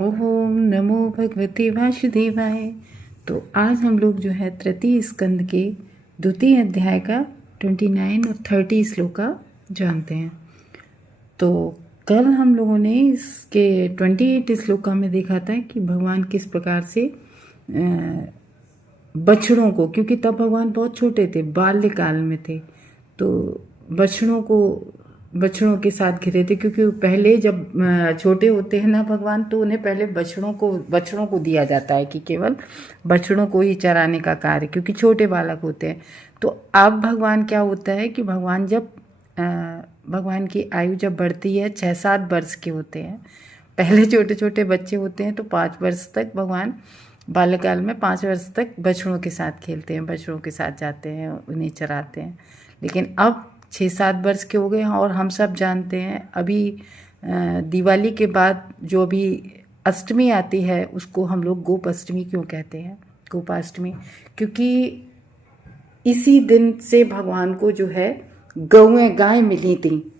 ओम नमो भगवते वासुदेवाय। तो आज हम लोग जो है तृतीय स्कंद के द्वितीय अध्याय का 29 और 30 श्लोका जानते हैं। तो कल हम लोगों ने इसके 28 श्लोका में देखा था कि भगवान किस प्रकार से बछड़ों को, क्योंकि तब भगवान बहुत छोटे थे, बाल्यकाल में थे, तो बछड़ों के साथ घिरे थे। क्योंकि पहले जब छोटे होते हैं ना भगवान, तो उन्हें पहले बछड़ों को दिया जाता है कि केवल बछड़ों को ही चराने का कार्य, क्योंकि छोटे बालक होते हैं। तो अब भगवान क्या होता है कि भगवान की आयु जब बढ़ती है, 6-7 वर्ष के होते हैं। पहले छोटे छोटे बच्चे होते हैं तो 5 वर्ष तक भगवान बाल्यकाल में 5 वर्ष तक बछड़ों के साथ खेलते हैं, बछड़ों के साथ जाते हैं, उन्हें चराते हैं। लेकिन अब 6-7 वर्ष के हो गए हैं। और हम सब जानते हैं अभी दिवाली के बाद जो अभी अष्टमी आती है उसको हम लोग गोप अष्टमी क्यों कहते हैं, गोपाष्टमी, क्योंकि इसी दिन से भगवान को जो है गाय मिली थी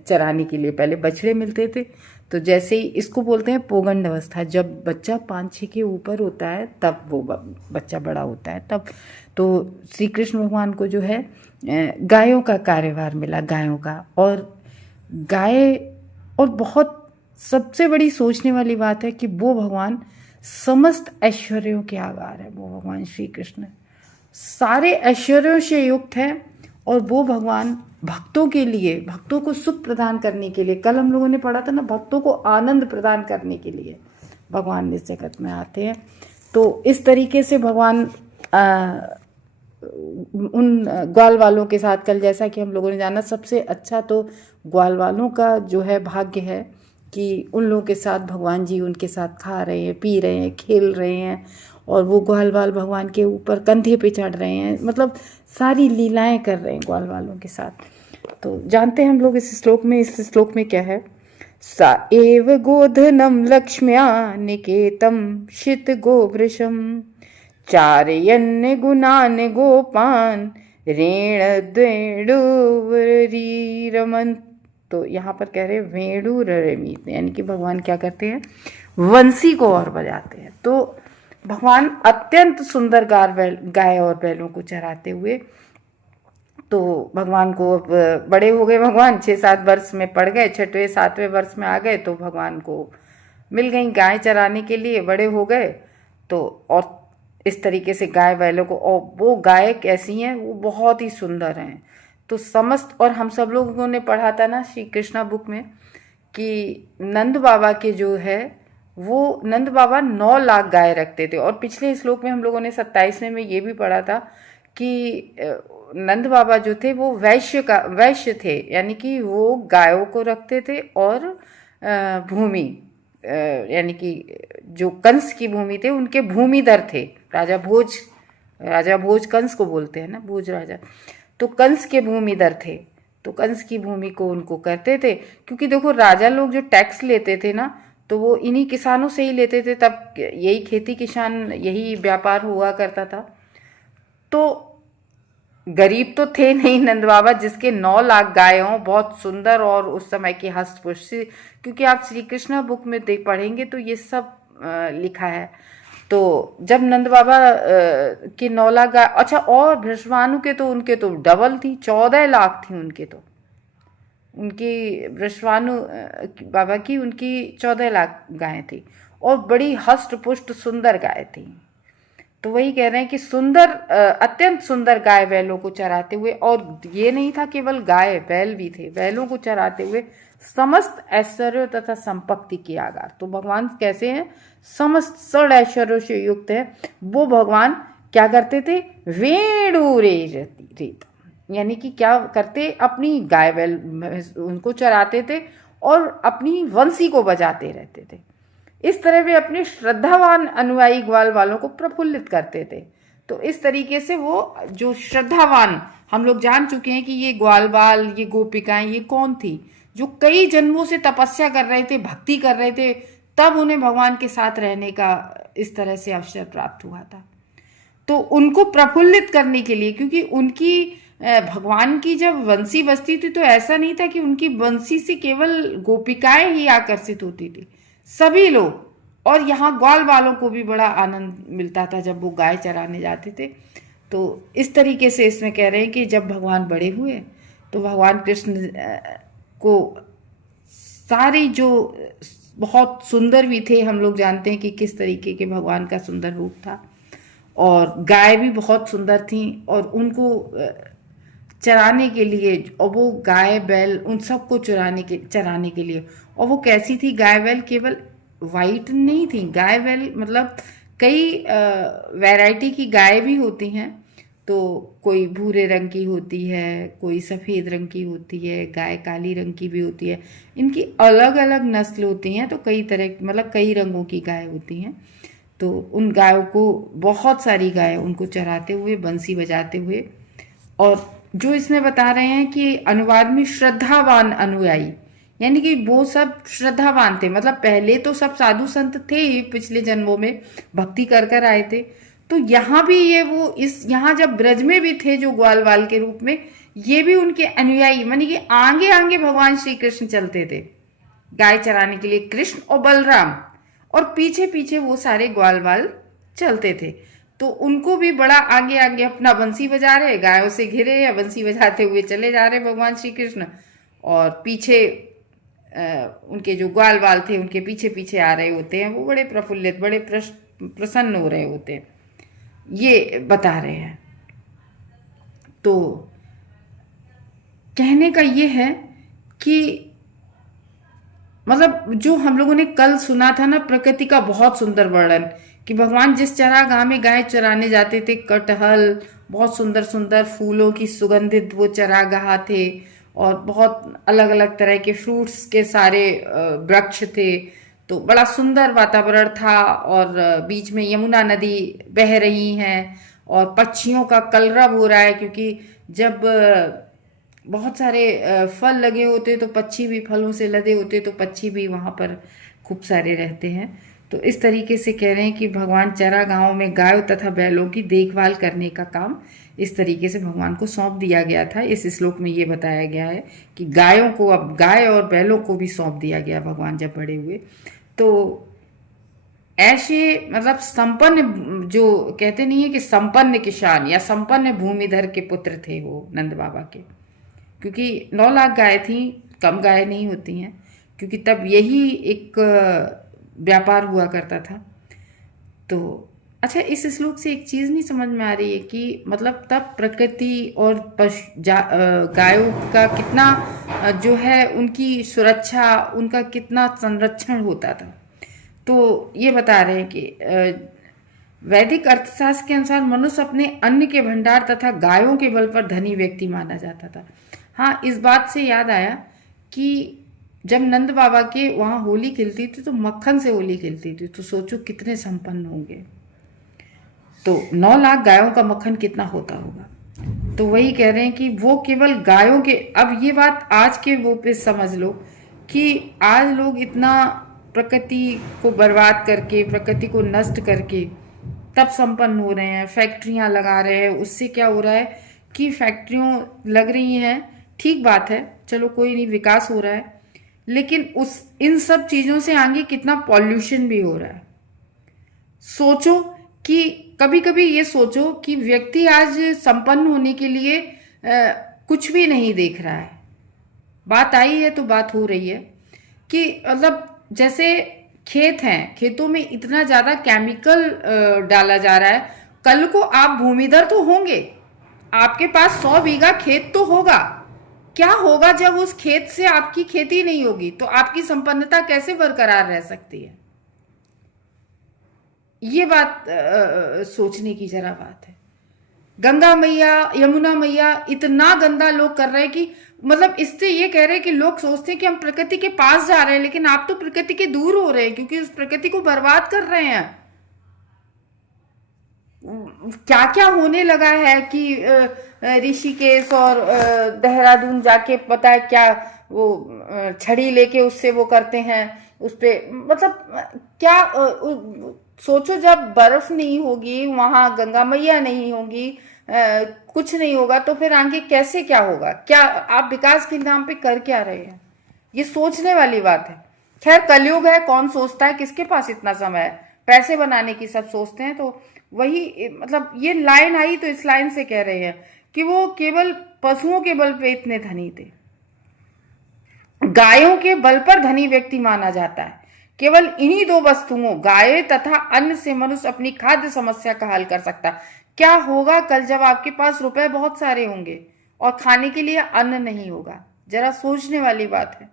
चराने के लिए। पहले बछड़े मिलते थे, तो जैसे ही इसको बोलते हैं पोगंड अवस्था, जब बच्चा 5-6 के ऊपर होता है तब वो बच्चा बड़ा होता है तब। तो श्री कृष्ण भगवान को जो है गायों का कार्यभार मिला, गायों का। और बहुत सबसे बड़ी सोचने वाली बात है कि वो भगवान समस्त ऐश्वर्यों के आगार है। वो भगवान श्री कृष्ण सारे ऐश्वर्यों से युक्त है, और वो भगवान भक्तों के लिए, भक्तों को सुख प्रदान करने के लिए, कल हम लोगों ने पढ़ा था ना, भक्तों को आनंद प्रदान करने के लिए भगवान इस जगत में आते हैं। तो इस तरीके से भगवान उन ग्वाल वालों के साथ, कल जैसा कि हम लोगों ने जाना, सबसे अच्छा तो ग्वाल वालों का जो है भाग्य है कि उन लोगों के साथ भगवान जी उनके साथ खा रहे हैं, पी रहे हैं, खेल रहे हैं, और वो ग्वाल वाल भगवान के ऊपर कंधे पे चढ़ रहे हैं, मतलब सारी लीलाएं कर रहे हैं ग्वाल वालों के साथ। तो जानते हैं हम लोग इस श्लोक में क्या है। सा एव गोधनम लक्ष्म्या निकेतम शित गोवृषम चारयन्य गुणान गोपान ऋण द्वेणुरमन। तो यहाँ पर कह रहे वेणु रमीत, यानी कि भगवान क्या करते हैं, वंशी को और बजाते हैं। तो भगवान अत्यंत सुंदर गाय और बैलों को चराते हुए, तो भगवान को अब बड़े हो गए, भगवान 6-7 वर्ष में पड़ गए, 6वें-7वें वर्ष में आ गए, तो भगवान को मिल गई गाय चराने के लिए, बड़े हो गए। तो और इस तरीके से गाय बैलों को, और वो गाय कैसी हैं, वो बहुत ही सुंदर हैं। तो समस्त, और हम सब लोगों ने पढ़ा था ना श्री कृष्णा बुक में कि नंद बाबा के जो है, वो नंद बाबा 9 लाख गाय रखते थे। और पिछले श्लोक में हम लोगों ने 27वें में ये भी पढ़ा था कि नंद बाबा जो थे वो वैश्य थे, यानी कि वो गायों को रखते थे, और भूमि, यानी कि जो कंस की भूमि थे उनके भूमिधर थे। राजा भोज कंस को बोलते हैं ना, भोज राजा, तो कंस के भूमिधर थे। तो कंस की भूमि को उनको करते थे, क्योंकि देखो राजा लोग जो टैक्स लेते थे ना, तो वो इन्हीं किसानों से ही लेते थे। तब यही खेती किसान, यही व्यापार हुआ करता था। तो गरीब तो थे नहीं नंद बाबा, जिसके 9 लाख गाय हों, बहुत सुंदर, और उस समय की हस्तपुष्टि, क्योंकि आप श्री कृष्णा बुक में देख पढ़ेंगे तो ये सब लिखा है। तो जब नंद बाबा के 9 लाख गाय, अच्छा, और वृषभानु के तो उनके तो डबल थी, 14 लाख थी उनके। तो उनकी वृषभानु बाबा की, उनकी 14 लाख गायें थी, और बड़ी हष्ट पुष्ट सुंदर गाय थी। तो वही कह रहे हैं कि सुंदर, अत्यंत सुंदर गाय बैलों को चराते हुए, और ये नहीं था केवल गाय, बैल भी थे, बैलों को चराते हुए समस्त ऐश्वर्य तथा संपत्ति के आगार। तो भगवान कैसे हैं, समस्त षड ऐश्वर्यों से युक्त है। वो भगवान क्या करते थे, वेणु रेत, यानी कि क्या करते, अपनी गाय बैल उनको चराते थे, और अपनी वंशी को बजाते रहते थे। इस तरह वे अपने श्रद्धावान अनुयायी ग्वाल वालों को प्रफुल्लित करते थे। तो इस तरीके से वो जो श्रद्धावान, हम लोग जान चुके हैं कि ये ग्वाल बाल, ये गोपिकाएं, ये कौन थी, जो कई जन्मों से तपस्या कर रहे थे, भक्ति कर रहे थे, तब उन्हें भगवान के साथ रहने का इस तरह से अवसर प्राप्त हुआ था। तो उनको प्रफुल्लित करने के लिए, क्योंकि उनकी भगवान की जब वंशी बजती थी, तो ऐसा नहीं था कि उनकी वंशी से केवल गोपिकाएं ही आकर्षित होती थी, सभी लोग, और यहाँ ग्वाल वालों को भी बड़ा आनंद मिलता था जब वो गाय चराने जाते थे। तो इस तरीके से इसमें कह रहे हैं कि जब भगवान बड़े हुए तो भगवान कृष्ण को सारी जो बहुत सुंदर भी थे, हम लोग जानते हैं कि किस तरीके के भगवान का सुंदर रूप था, और गाय भी बहुत सुंदर थी, और उनको चराने के लिए, और वो गाय बैल उन सबको चराने के लिए, और वो कैसी थी गाय बैल, केवल वाइट नहीं थी गाय बैल, मतलब कई वैरायटी की गाय भी होती हैं। तो कोई भूरे रंग की होती है, कोई सफ़ेद रंग की होती है, गाय काली रंग की भी होती है। इनकी अलग अलग नस्ल होती हैं, तो कई तरह, मतलब कई रंगों की गाय होती हैं। तो उन गायों को, बहुत सारी गाय उनको चराते हुए, बंसी बजाते हुए, और जो इसमें बता रहे हैं कि अनुवाद में श्रद्धावान अनुयायी, यानी कि वो सब श्रद्धावान थे, मतलब पहले तो सब साधु संत थे ही, पिछले जन्मों में भक्ति कर कर आए थे। तो यहाँ भी ये वो इस यहाँ जब ब्रज में भी थे जो ग्वाल वाल के रूप में, ये भी उनके अनुयायी, मानी कि आगे आगे भगवान श्री कृष्ण चलते थे गाय चराने के लिए, कृष्ण और बलराम, और पीछे पीछे वो सारे ग्वाल वाल चलते थे। तो उनको भी बड़ा आगे आगे अपना बंसी बजा रहे, गायों से घिरे या बंसी बजाते हुए चले जा रहे भगवान श्री कृष्ण, और पीछे उनके जो ग्वाल वाल थे उनके पीछे पीछे आ रहे होते हैं, वो बड़े प्रफुल्लित, बड़े प्रसन्न हो रहे होते हैं, ये बता रहे हैं। तो कहने का ये है कि मतलब जो हम लोगों ने कल सुना था ना, प्रकृति का बहुत सुंदर वर्णन, कि भगवान जिस चरागाह में गाय चराने जाते थे, कटहल, बहुत सुंदर सुंदर फूलों की सुगंधित वो चरागाह थे, और बहुत अलग अलग तरह के फ्रूट्स के सारे वृक्ष थे। तो बड़ा सुंदर वातावरण था, और बीच में यमुना नदी बह रही हैं, और पक्षियों का कलरव हो रहा है, क्योंकि जब बहुत सारे फल लगे होते तो पक्षी भी, फलों से लदे होते तो पक्षी भी वहाँ पर खूब सारे रहते हैं। तो इस तरीके से कह रहे हैं कि भगवान चरागाहों में गायों तथा बैलों की देखभाल करने का काम इस तरीके से भगवान को सौंप दिया गया था। इस श्लोक में ये बताया गया है कि गायों को, अब गाय और बैलों को भी सौंप दिया गया भगवान जब बड़े हुए। तो ऐसे मतलब संपन्न, जो कहते नहीं है कि संपन्न किसान या संपन्न भूमिधर के पुत्र थे वो नंद बाबा के, क्योंकि 9 लाख गाय थी, कम गाय नहीं होती हैं, क्योंकि तब यही एक व्यापार हुआ करता था। तो अच्छा, इस श्लोक से एक चीज़ नहीं समझ में आ रही है कि मतलब तब प्रकृति और गायों का कितना जो है उनकी सुरक्षा, उनका कितना संरक्षण होता था। तो ये बता रहे हैं कि वैदिक अर्थशास्त्र के अनुसार मनुष्य अपने अन्न के भंडार तथा गायों के बल पर धनी व्यक्ति माना जाता था। हाँ, इस बात से याद आया कि जब नंद बाबा के वहाँ होली खिलती थी तो मक्खन से होली खिलती थी, तो सोचो कितने संपन्न होंगे। तो 9 लाख गायों का मक्खन कितना होता होगा। तो वही कह रहे हैं कि वो केवल गायों के, अब ये बात आज के वो पे समझ लो कि आज लोग इतना प्रकृति को बर्बाद करके, प्रकृति को नष्ट करके तब संपन्न हो रहे हैं, फैक्ट्रियां लगा रहे हैं। उससे क्या हो रहा है कि फैक्ट्रियों लग रही हैं, ठीक बात है, चलो कोई नहीं, विकास हो रहा है, लेकिन उस इन सब चीज़ों से आगे कितना पॉल्यूशन भी हो रहा है। सोचो कि कभी कभी ये सोचो कि व्यक्ति आज संपन्न होने के लिए कुछ भी नहीं देख रहा है। बात आई है तो बात हो रही है कि मतलब जैसे खेत हैं, खेतों में इतना ज़्यादा केमिकल डाला जा रहा है। कल को आप भूमिधर तो होंगे, आपके पास 100 बीघा खेत तो होगा, क्या होगा जब उस खेत से आपकी खेती नहीं होगी, तो आपकी संपन्नता कैसे बरकरार रह सकती है। ये बात सोचने की जरा बात है। गंगा मैया, यमुना मैया, इतना गंदा लोग कर रहे हैं कि मतलब इससे ये कह रहे हैं कि लोग सोचते हैं कि हम प्रकृति के पास जा रहे हैं, लेकिन आप तो प्रकृति के दूर हो रहे हैं, क्योंकि उस प्रकृति को बर्बाद कर रहे हैं। क्या क्या होने लगा है कि ऋषिकेश और देहरादून जाके पता है क्या वो छड़ी लेके उससे वो करते हैं उस पे, मतलब क्या सोचो जब बर्फ नहीं होगी, वहां गंगा मैया नहीं होगी, कुछ नहीं होगा, तो फिर आगे कैसे क्या होगा। क्या आप विकास के नाम पे कर क्या रहे हैं, ये सोचने वाली बात है। खैर कलयुग है, कौन सोचता है, किसके पास इतना समय है, पैसे बनाने की सब सोचते हैं। तो वही मतलब ये लाइन आई तो इस लाइन से कह रहे हैं कि वो केवल पशुओं के बल पे इतने धनी थे, गायों के बल पर धनी व्यक्ति माना जाता है। केवल इन्हीं दो वस्तुओं गाय तथा अन्न से मनुष्य अपनी खाद्य समस्या का हल कर सकता है। क्या होगा कल जब आपके पास रुपए बहुत सारे होंगे और खाने के लिए अन्न नहीं होगा? जरा सोचने वाली बात है।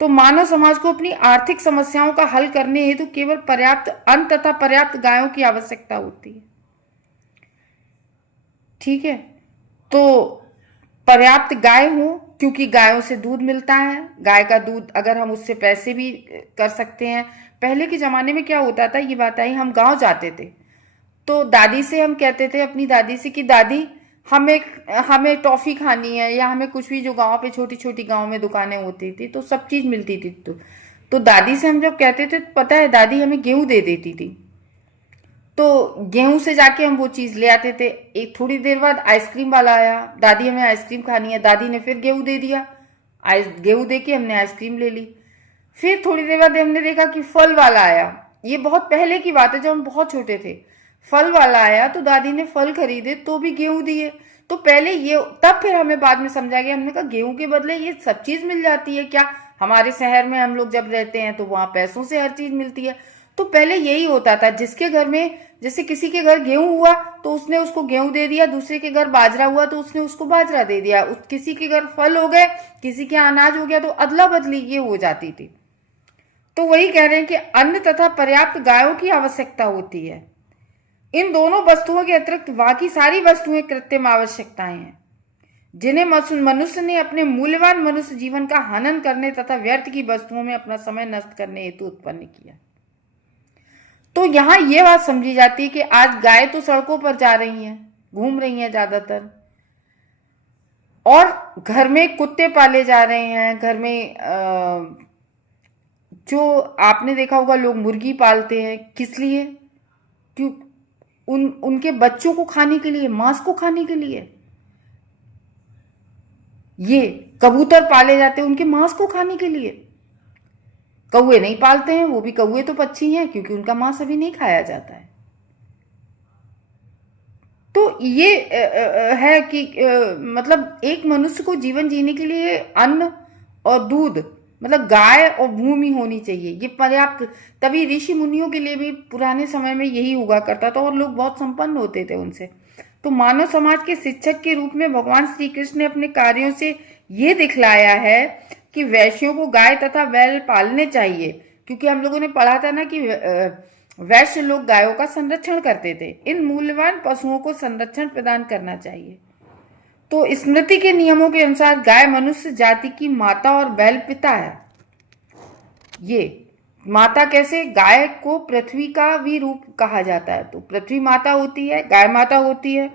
तो मानव समाज को अपनी आर्थिक समस्याओं का हल करने हेतु केवल पर्याप्त अन्न तथा पर्याप्त गायों की आवश्यकता होती है। ठीक है, तो पर्याप्त गाय हो, क्योंकि गायों से दूध मिलता है। गाय का दूध अगर हम उससे पैसे भी कर सकते हैं। पहले के जमाने में क्या होता था, ये बात आई, हम गांव जाते थे तो दादी से हम कहते थे, अपनी दादी से, कि दादी हमें हमें टॉफी खानी है, या हमें कुछ भी, जो गांव पे छोटी छोटी गांव में दुकानें होती थी तो सब चीज मिलती थी। तो दादी से हम जब कहते थे, पता है दादी हमें गेहूं दे देती थी। तो गेहूं से जाके हम वो चीज ले आते थे। एक थोड़ी देर बाद आइसक्रीम वाला आया, दादी हमें आइसक्रीम खानी है, दादी ने फिर गेहूं दे दिया, गेहूं दे के हमने आइसक्रीम ले ली। फिर थोड़ी देर बाद हमने देखा कि फल वाला आया, ये बहुत पहले की बात है जब हम बहुत छोटे थे। फल वाला आया तो दादी ने फल खरीदे तो भी गेहूं दिए। तो पहले ये, तब फिर हमें बाद में समझा गया, हमने कहा गेहूं के बदले ये सब चीज मिल जाती है क्या? हमारे शहर में हम लोग जब रहते हैं तो वहां पैसों से हर चीज मिलती है। तो पहले यही होता था, जिसके घर में, जैसे किसी के घर गेहूं हुआ तो उसने उसको गेहूं दे दिया, दूसरे के घर बाजरा हुआ तो उसने उसको बाजरा दे दिया, किसी के घर फल हो गए, किसी के अनाज हो गया, तो अदला बदली ये हो जाती थी। तो वही कह रहे हैं कि अन्न तथा पर्याप्त गायों की आवश्यकता होती है। इन दोनों वस्तुओं के अतिरिक्त बाकी सारी वस्तुएं कृत्रिम आवश्यकताएं हैं, जिन्हें मनुष्य ने अपने मूल्यवान मनुष्य जीवन का हनन करने तथा व्यर्थ की वस्तुओं में अपना समय नष्ट करने हेतु उत्पन्न किया। तो यहां यह बात समझी जाती है कि आज गाय तो सड़कों पर जा रही हैं, घूम रही हैं ज्यादातर, और घर में कुत्ते पाले जा रहे हैं। घर में जो आपने देखा होगा लोग मुर्गी पालते हैं, किस लिए? क्यों? उनके बच्चों को खाने के लिए, मांस को खाने के लिए। ये कबूतर पाले जाते हैं उनके मांस को खाने के लिए। कौवे नहीं पालते हैं, वो भी कौवे तो पक्षी हैं, क्योंकि उनका मांस अभी नहीं खाया जाता है। तो ये है कि मतलब एक मनुष्य को जीवन जीने के लिए अन्न और दूध, मतलब गाय और भूमि होनी चाहिए, ये पर्याप्त। तभी ऋषि मुनियों के लिए भी पुराने समय में यही हुआ करता था और लोग बहुत संपन्न होते थे उनसे। तो मानव समाज के शिक्षक के रूप में भगवान श्री कृष्ण ने अपने कार्यों से ये दिखलाया है कि वैश्यों को गाय तथा बैल पालने चाहिए, क्योंकि हम लोगों ने पढ़ा था ना कि वैश्य लोग गायों का संरक्षण करते थे। इन मूल्यवान पशुओं को संरक्षण प्रदान करना चाहिए। तो स्मृति के नियमों के अनुसार गाय मनुष्य जाति की माता और बैल पिता है। ये माता कैसे? गाय को पृथ्वी का भी रूप कहा जाता है, तो पृथ्वी माता होती है, गाय माता होती है,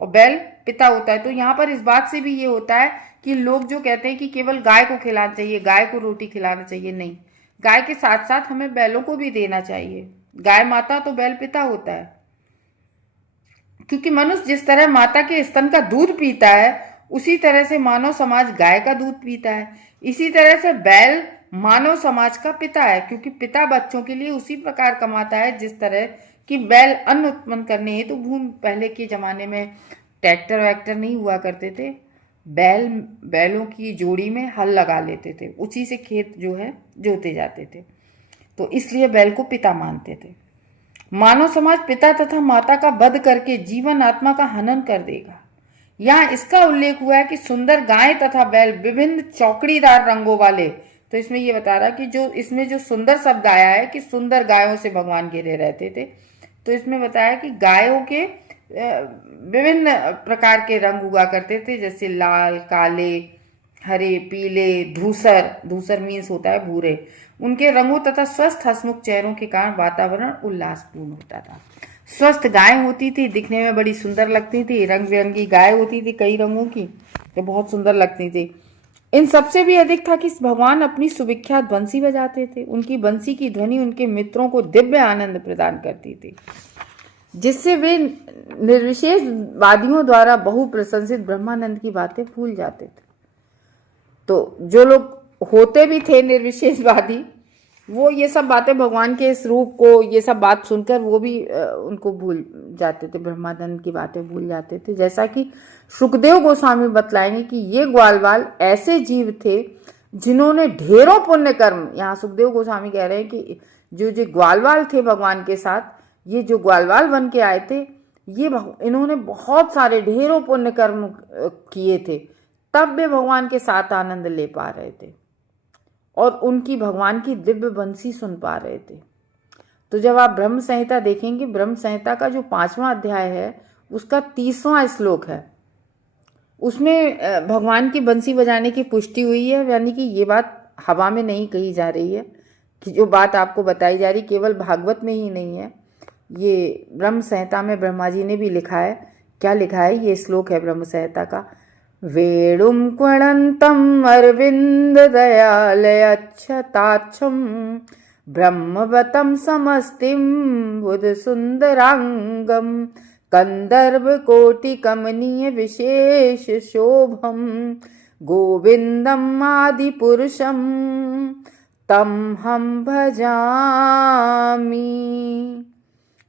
और बैल पिता होता है। तो यहाँ पर इस बात से भी ये होता है कि लोग जो कहते हैं कि केवल गाय को खिलाना चाहिए, गाय को रोटी खिलाना चाहिए, नहीं, गाय के साथ साथ हमें बैलों को भी देना चाहिए। गाय माता तो बैल पिता होता है, क्योंकि मनुष्य जिस तरह माता के स्तन का दूध पीता है उसी तरह से मानव समाज गाय का दूध पीता है। इसी तरह से बैल मानव समाज का पिता है, क्योंकि पिता बच्चों के लिए उसी प्रकार कमाता है जिस तरह कि बैल अन्न उत्पन्न करने हेतु भूमि, पहले के जमाने में ट्रैक्टर वैक्टर नहीं हुआ करते थे, बैलों की जोड़ी में हल लगा लेते थे, उसी से खेत जो है जोते जाते थे, तो इसलिए बैल को पिता मानते थे। मानव समाज पिता तथा माता का वध करके जीवन आत्मा का हनन कर देगा। यहाँ इसका उल्लेख हुआ है कि सुंदर गाय तथा बैल विभिन्न चौकड़ीदार रंगों वाले, तो इसमें यह बता रहा कि जो इसमें जो सुंदर शब्द आया है कि सुंदर गायों से भगवान घिरे रहते थे, तो इसमें बताया कि गायों के विभिन्न प्रकार के रंग हुआ करते थे, जैसे लाल, काले, हरे, पीले, धूसर, धूसर मीन्स होता है भूरे। उनके रंगों तथा स्वस्थ हंसमुख चेहरों के कारण वातावरण उल्लासपूर्ण होता था। स्वस्थ गाय होती थी, दिखने में बड़ी सुंदर लगती थी, रंग बिरंगी गाय होती थी कई रंगों की, जो बहुत सुंदर लगती थी। इन सबसे भी अधिक था कि भगवान अपनी सुविख्यात बंसी बजाते थे। उनकी बंसी की ध्वनि उनके मित्रों को दिव्य आनंद प्रदान करती थी, जिससे वे निर्विशेषवादियों द्वारा बहु प्रशंसित ब्रह्मानंद की बातें भूल जाते थे। तो जो लोग होते भी थे निर्विशेषवादी, वो ये सब बातें भगवान के इस रूप को, ये सब बात सुनकर वो भी उनको भूल जाते थे, ब्रह्मानंद की बातें भूल जाते थे। जैसा कि सुखदेव गोस्वामी बतलाएंगे कि ये ग्वालवाल ऐसे जीव थे जिन्होंने ढेरों पुण्य कर्म, यहाँ सुखदेव गोस्वामी कह रहे हैं कि जो जो ग्वालवाल थे भगवान के साथ, ये जो ग्वालवाल बन के आए थे, ये इन्होंने बहुत सारे ढेरों पुण्य कर्म किए थे, तब वे भगवान के साथ आनंद ले पा रहे थे और उनकी भगवान की दिव्य बंसी सुन पा रहे थे। तो जब आप ब्रह्म संहिता देखेंगे, ब्रह्म संहिता का जो 5वां अध्याय है उसका 30वां श्लोक है, उसमें भगवान की बंसी बजाने की पुष्टि हुई है। यानी कि ये बात हवा में नहीं कही जा रही है, कि जो बात आपको बताई जा रही केवल भागवत में ही नहीं है, ये ब्रह्म संहिता में ब्रह्मा जी ने भी लिखा है। क्या लिखा है? ये श्लोक है ब्रह्म संहिता का। वेणुम क्वणन्तम अरविंद दयालयच्छताक्षम ब्रह्मवतम समस्तिम बुध सुंदरांगम कंदर्भ कोटि कमनीय विशेष शोभम गोविंदम आदि पुरुषम तम हम भजामी।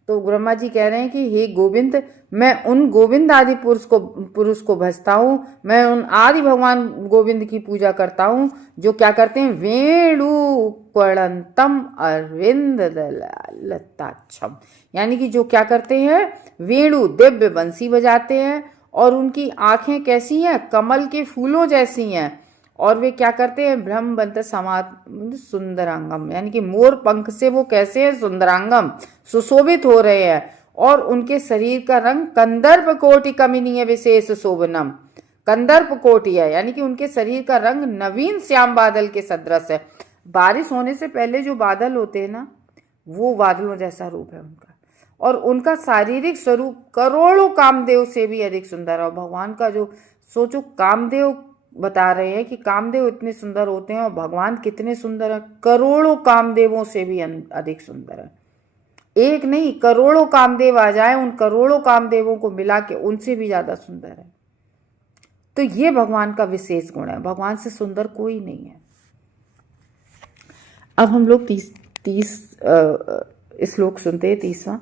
तो ब्रह्मा जी कह रहे हैं कि हे गोविंद, मैं उन गोविंद आदि पुरुष को भजता हूँ, मैं उन आदि भगवान गोविंद की पूजा करता हूँ जो क्या करते हैं? वेणु क्वणन्तम अरविंद दयालयच्छम, यानी कि जो क्या करते हैं? वेणु दिव्य बंसी बजाते हैं और उनकी आंखें कैसी हैं? कमल के फूलों जैसी हैं। और वे क्या करते हैं? ब्रह्मवंत समात सुंदरांगम, यानी कि मोर पंख से वो कैसे हैं? सुंदरांगम, सुशोभित हो रहे हैं। और उनके शरीर का रंग कंदर्प कोटि कमनीय विशेष शोभनम, कंदर्प कोटि है, यानी कि उनके शरीर का रंग नवीन श्याम बादल के सदृश है। बारिश होने से पहले जो बादल होते हैं ना, वो बादलों जैसा रूप है उनका। और उनका शारीरिक स्वरूप करोड़ों कामदेव से भी अधिक सुंदर है। और भगवान का जो सोचो, कामदेव बता रहे हैं कि कामदेव इतने सुंदर होते हैं और भगवान कितने सुंदर हैं, करोड़ों कामदेवों से भी अधिक सुंदर है। एक नहीं, करोड़ों कामदेव आ जाए, उन करोड़ों कामदेवों को मिला के उनसे भी ज्यादा सुंदर है। तो ये भगवान का विशेष गुण है, भगवान से सुंदर कोई नहीं है। अब हम लोग 30 श्लोक सुनते हैं। 30वां।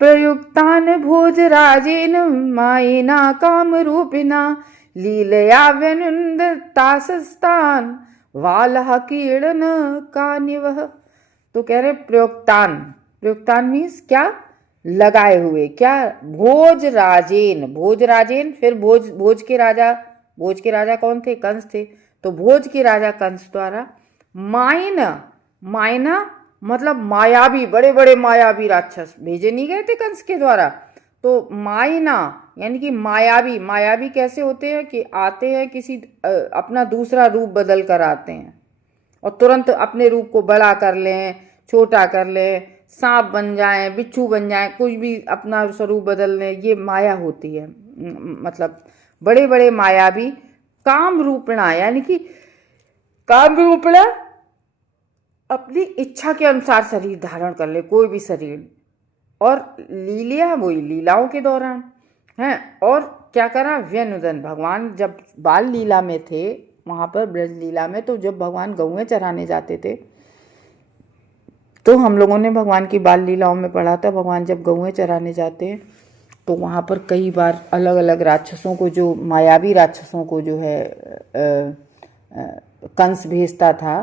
प्रयुक्तान भोजराजेन मायेना काम रूपिना लीलया व्यनुन्दतासस्तान वालः कीर्णन कान्यवः। तो कह रहे प्रयुक्तान, प्रयुक्तान मीन्स क्या? लगाए हुए। क्या? भोजराजेन, भोजराजेन, फिर भोज के राजा, भोज के राजा कौन थे? कंस थे। तो भोज के राजा कंस द्वारा मायना, मायना मतलब मायावी, बड़े बड़े मायावी राक्षस भेजे नहीं गए थे कंस के द्वारा। तो मायना यानी कि मायावी। मायावी कैसे होते हैं? कि आते हैं किसी अपना दूसरा रूप बदल कर आते हैं और तुरंत अपने रूप को बड़ा कर लें, छोटा कर लें, सांप बन जाएं, बिच्छू बन जाएं, कुछ भी अपना स्वरूप बदल लें, ये माया होती है। मतलब बड़े बड़े मायावी काम रूपणा, यानी कि काम रूपणा अपनी इच्छा के अनुसार शरीर धारण कर ले, कोई भी शरीर। और लीलिया वही लीलाओं के दौरान हैं। और क्या करा? व्यनुदन, भगवान जब बाल लीला में थे वहाँ पर ब्रज लीला में, तो जब भगवान गौएं चराने जाते थे, तो हम लोगों ने भगवान की बाल लीलाओं में पढ़ा था, भगवान जब गौएं चराने जाते हैं तो वहाँ पर कई बार अलग अलग राक्षसों को, जो मायावी राक्षसों को जो है कंस भेजता था।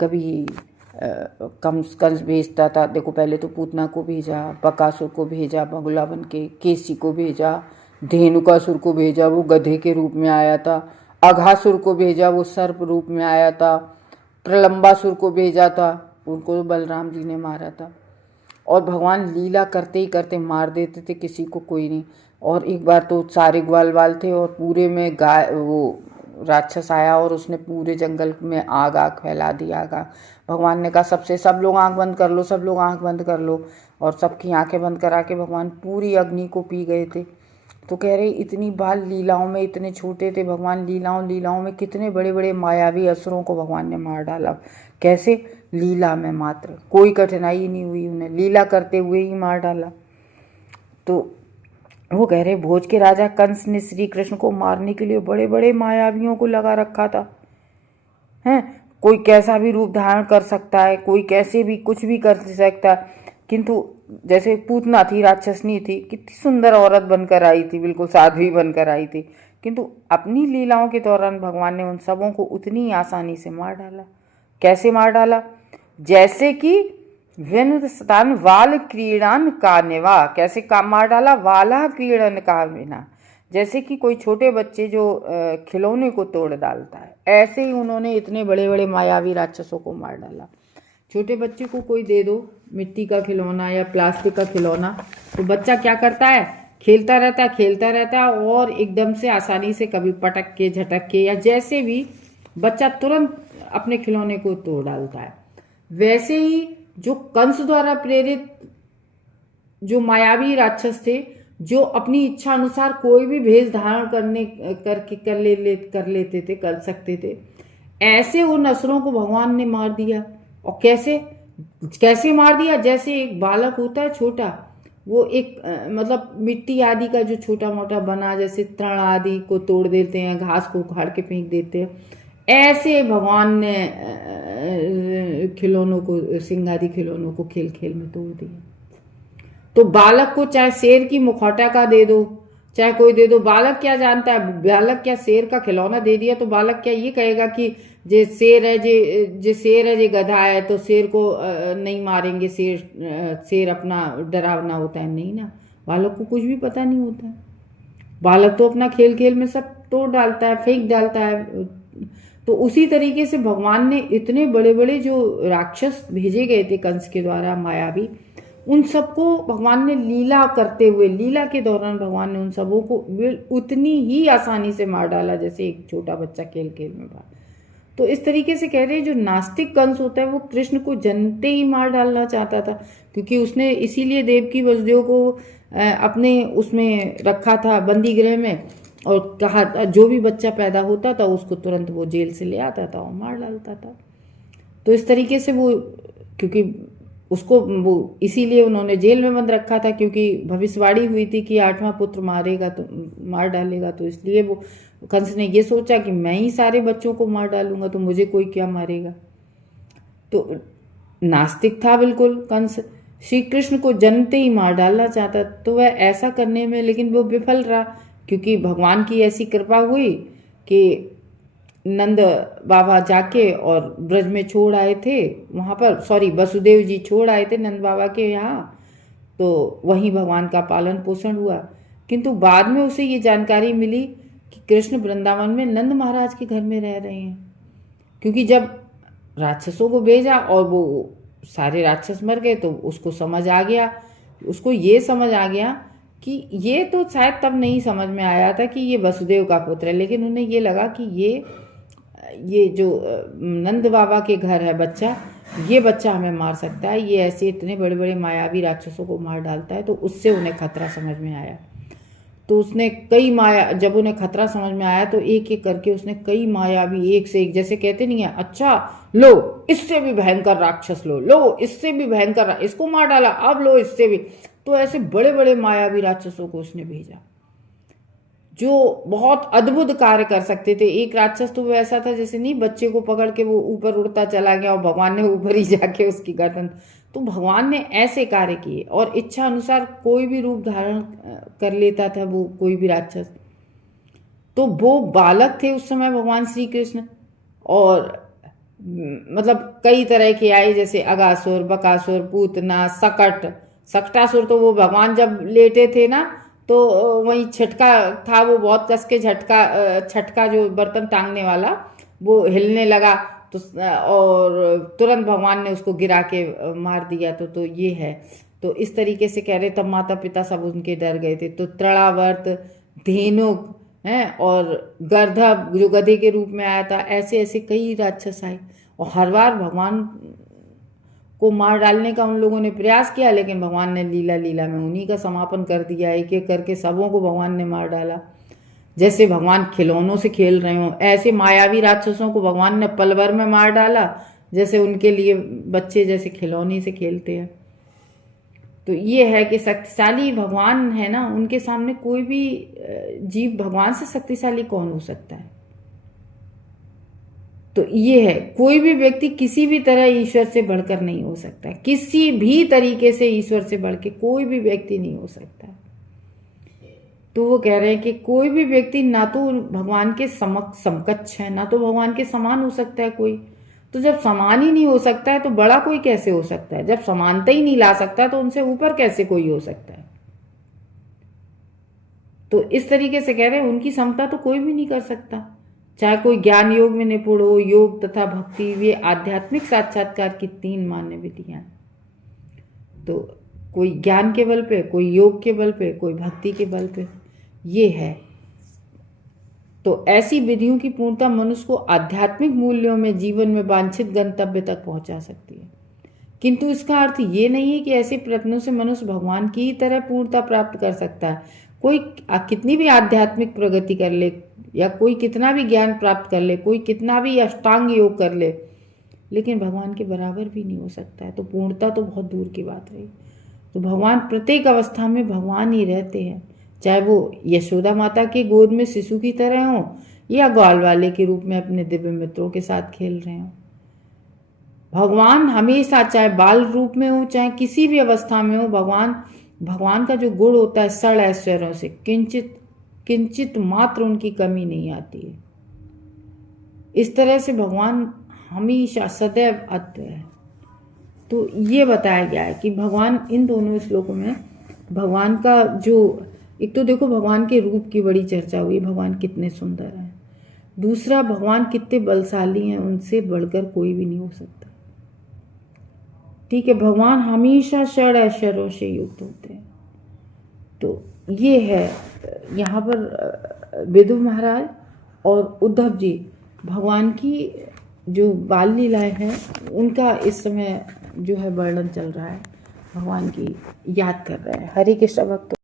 कभी कंस भेजता था, देखो पहले तो पूतना को भेजा, बकासुर को भेजा बगुला बन के, केसी को भेजा, धेनुकासुर को भेजा, वो गधे के रूप में आया था, अघासुर को भेजा, वो सर्प रूप में आया था, प्रलंबासुर को भेजा था, उनको बलराम जी ने मारा था। और भगवान लीला करते ही करते मार देते थे, किसी को कोई नहीं। और एक बार तो सारे ग्वालवाल थे और पूरे में गाय, वो राक्षस आया और उसने पूरे जंगल में आग फैला दी। आग भगवान ने कहा सब लोग आंख बंद कर लो, सब लोग आंख बंद कर लो। और सबकी आंखें बंद करा के भगवान पूरी अग्नि को पी गए थे। तो कह रहे इतनी बाल लीलाओं में, इतने छोटे थे भगवान, लीलाओं में कितने बड़े बड़े मायावी असुरों को भगवान ने मार डाला। कैसे? लीला में मात्र, कोई कठिनाई नहीं हुई, उन्हें लीला करते हुए ही मार डाला। तो वो कह रहे भोज के राजा कंस ने श्री कृष्ण को मारने के लिए बड़े बड़े मायावियों को लगा रखा था, हैं। कोई कैसा भी रूप धारण कर सकता है, कोई कैसे भी कुछ भी कर सकता है। किंतु जैसे पूतना थी, राक्षसनी थी, कितनी सुंदर औरत बनकर आई थी, बिल्कुल साध्वी बनकर आई थी, किंतु अपनी लीलाओं के दौरान भगवान ने उन सबों को उतनी आसानी से मार डाला। कैसे मार डाला? जैसे कि वेनुस्तान वाल क्रीड़न का निवा, कैसे काम मार डाला? वाला क्रीड़न का बिना, जैसे कि कोई छोटे बच्चे जो खिलौने को तोड़ डालता है, ऐसे ही उन्होंने इतने बड़े बड़े मायावी राक्षसों को मार डाला। छोटे बच्चे को कोई दे दो मिट्टी का खिलौना या प्लास्टिक का खिलौना, तो बच्चा क्या करता है? खेलता रहता है और एकदम से आसानी से कभी पटक के, झटक के, या जैसे भी बच्चा तुरंत अपने खिलौने को तोड़ डालता है। वैसे ही जो कंस द्वारा प्रेरित जो मायावी राक्षस थे, जो अपनी इच्छा अनुसार कोई भी भेष धारण कर सकते थे, ऐसे उन असुरों को भगवान ने मार दिया। और कैसे मार दिया? जैसे एक बालक होता है छोटा, वो एक मतलब मिट्टी आदि का जो छोटा मोटा बना, जैसे तृण आदि को तोड़ देते हैं, घास को उखाड़ के फेंक देते हैं, ऐसे भगवान ने खिलौनों को, सिंगारी खिलौनों को खेल खेल में तोड़ दिया। तो बालक को चाहे शेर की मुखौटा का दे दो, चाहे कोई दे दो, बालक क्या जानता है? बालक क्या, शेर का खिलौना दे दिया तो बालक क्या ये कहेगा कि जे शेर है, जे गधा है तो शेर को नहीं मारेंगे, शेर अपना डरावना होता है? नहीं ना, बालक को कुछ भी पता नहीं होता है। बालक तो अपना खेल खेल में सब तोड़ डालता है, फेंक डालता है। तो उसी तरीके से भगवान ने इतने बड़े बड़े जो राक्षस भेजे गए थे कंस के द्वारा, मायावी, उन सबको भगवान ने लीला करते हुए, लीला के दौरान भगवान ने उन सबों को उतनी ही आसानी से मार डाला जैसे एक छोटा बच्चा खेल खेल में मार। तो इस तरीके से कह रहे हैं, जो नास्तिक कंस होता है वो कृष्ण को जनते ही मार डालना चाहता था, क्योंकि उसने इसीलिए देवकी वसुदेव को अपने उसमें रखा था, बंदी गृह में, और कहा जो भी बच्चा पैदा होता था उसको तुरंत वो जेल से ले आता था और मार डालता था। तो इस तरीके से वो, क्योंकि उसको वो इसीलिए उन्होंने जेल में बंद रखा था, क्योंकि भविष्यवाणी हुई थी कि 8वां पुत्र मारेगा तो मार डालेगा। तो इसलिए वो कंस ने ये सोचा कि मैं ही सारे बच्चों को मार डालूंगा तो मुझे कोई क्या मारेगा। तो नास्तिक था बिल्कुल कंस, श्री कृष्ण को जनते ही मार डालना चाहता। तो वह ऐसा करने में लेकिन वो विफल रहा, क्योंकि भगवान की ऐसी कृपा हुई कि नंद बाबा जाके और ब्रज में छोड़ आए थे, वहाँ पर वसुदेव जी छोड़ आए थे नंद बाबा के यहाँ, तो वहीं भगवान का पालन पोषण हुआ। किंतु बाद में उसे ये जानकारी मिली कि कृष्ण वृंदावन में नंद महाराज के घर में रह रहे हैं, क्योंकि जब राक्षसों को भेजा और वो सारे राक्षस मर गए तो उसको समझ आ गया, उसको ये समझ आ गया कि ये तो शायद तब नहीं समझ में आया था कि ये वसुदेव का पुत्र है, लेकिन उन्हें ये लगा कि ये जो नंद बाबा के घर है बच्चा, ये बच्चा हमें मार सकता है, ये ऐसे इतने बड़े बड़े मायावी राक्षसों को मार डालता है। तो उससे उन्हें खतरा समझ में आया। तो उसने जब उन्हें खतरा समझ में आया तो एक एक करके उसने कई मायावी, एक से एक, जैसे कहते नहीं है, अच्छा लो इससे भी भयंकर राक्षस, लो इससे भी भयंकर, इसको मार डाला, अब लो इससे भी। तो ऐसे बड़े बड़े मायावी राक्षसों को उसने भेजा जो बहुत अद्भुत कार्य कर सकते थे। एक राक्षस तो वो ऐसा था जैसे नहीं, बच्चे को पकड़ के वो ऊपर उड़ता चला गया और भगवान ने ऊपर ही जाके उसकी गर्दन। तो भगवान ने ऐसे कार्य किए और इच्छा अनुसार कोई भी रूप धारण कर लेता था वो कोई भी राक्षस। तो वो बालक थे उस समय भगवान श्री कृष्ण, और मतलब कई तरह के आए, जैसे अगासुर, बकासुर, पूतना, सकटासुर। तो वो भगवान जब लेटे थे ना तो वही छटका था, वो बहुत कस के छटका जो बर्तन टांगने वाला वो हिलने लगा, तो और तुरंत भगवान ने उसको गिरा के मार दिया। तो ये है। तो इस तरीके से कह रहे, तब माता पिता सब उनके डर गए थे। तो तृणावर्त, धेनुक हैं, और गर्दभ जो गधे के रूप में आया था, ऐसे ऐसे कई राक्षस आए और हर बार भगवान को मार डालने का उन लोगों ने प्रयास किया, लेकिन भगवान ने लीला में उन्हीं का समापन कर दिया। एक एक करके सबों को भगवान ने मार डाला। जैसे भगवान खिलौनों से खेल रहे हो, ऐसे मायावी राक्षसों को भगवान ने पल भर में मार डाला, जैसे उनके लिए बच्चे जैसे खिलौने से खेलते हैं। तो ये है कि शक्तिशाली भगवान है ना, उनके सामने कोई भी जीव भगवान से शक्तिशाली कौन हो सकता है। तो ये है, कोई भी व्यक्ति किसी भी तरह ईश्वर से बढ़कर नहीं हो सकता, किसी भी तरीके से ईश्वर से बढ़ के कोई भी व्यक्ति नहीं हो सकता। तो वो कह रहे हैं कि कोई भी व्यक्ति ना तो भगवान के समकक्ष है, ना तो भगवान के समान हो सकता है कोई। तो जब समान ही नहीं हो सकता है तो बड़ा कोई कैसे हो सकता है? जब समानता ही नहीं ला सकता तो उनसे ऊपर कैसे कोई हो सकता है? तो इस तरीके से कह रहे हैं उनकी समता तो कोई भी नहीं कर सकता। चाहे कोई ज्ञान योग में निपुण हो, योग तथा भक्ति, ये आध्यात्मिक साक्षात्कार की 3 मान्य विधियां। तो कोई ज्ञान के बल पे, कोई योग के बल पे, कोई भक्ति के बल पे, ये है। तो ऐसी विधियों की पूर्णता मनुष्य को आध्यात्मिक मूल्यों में जीवन में वांछित गंतव्य तक पहुंचा सकती है। किंतु इसका अर्थ ये नहीं है कि ऐसे प्रयत्नों से मनुष्य भगवान की तरह पूर्णता प्राप्त कर सकता है। कोई कितनी भी आध्यात्मिक प्रगति कर ले, या कोई कितना भी ज्ञान प्राप्त कर ले, कोई कितना भी अष्टांग योग कर ले, लेकिन भगवान के बराबर भी नहीं हो सकता है। तो पूर्णता तो बहुत दूर की बात रही। तो भगवान प्रत्येक अवस्था में भगवान ही रहते हैं, चाहे वो यशोदा माता के गोद में शिशु की तरह हो, या ग्वाल वाले के रूप में अपने दिव्य मित्रों के साथ खेल रहे हो। भगवान हमेशा, चाहे बाल रूप में हो, चाहे किसी भी अवस्था में हो, भगवान का जो गुण होता है, षड ऐश्वर्यों से किंचित मात्र उनकी कमी नहीं आती है। इस तरह से भगवान हमेशा सदैव अद्भुत है। तो ये बताया गया है कि भगवान, इन दोनों श्लोकों में भगवान का जो, एक तो देखो भगवान के रूप की बड़ी चर्चा हुई, भगवान कितने सुंदर हैं। दूसरा, भगवान कितने बलशाली हैं, उनसे बढ़कर कोई भी नहीं हो सकता। ठीक है, भगवान हमेशा षड ऐश्वर्यों से युक्त होते हैं। तो ये है यहाँ पर विदुर महाराज और उद्धव जी भगवान की जो बाल लीलाएं हैं उनका इस समय जो है वर्णन चल रहा है, भगवान की याद कर रहे हैं। हरे कृष्ण भक्तों।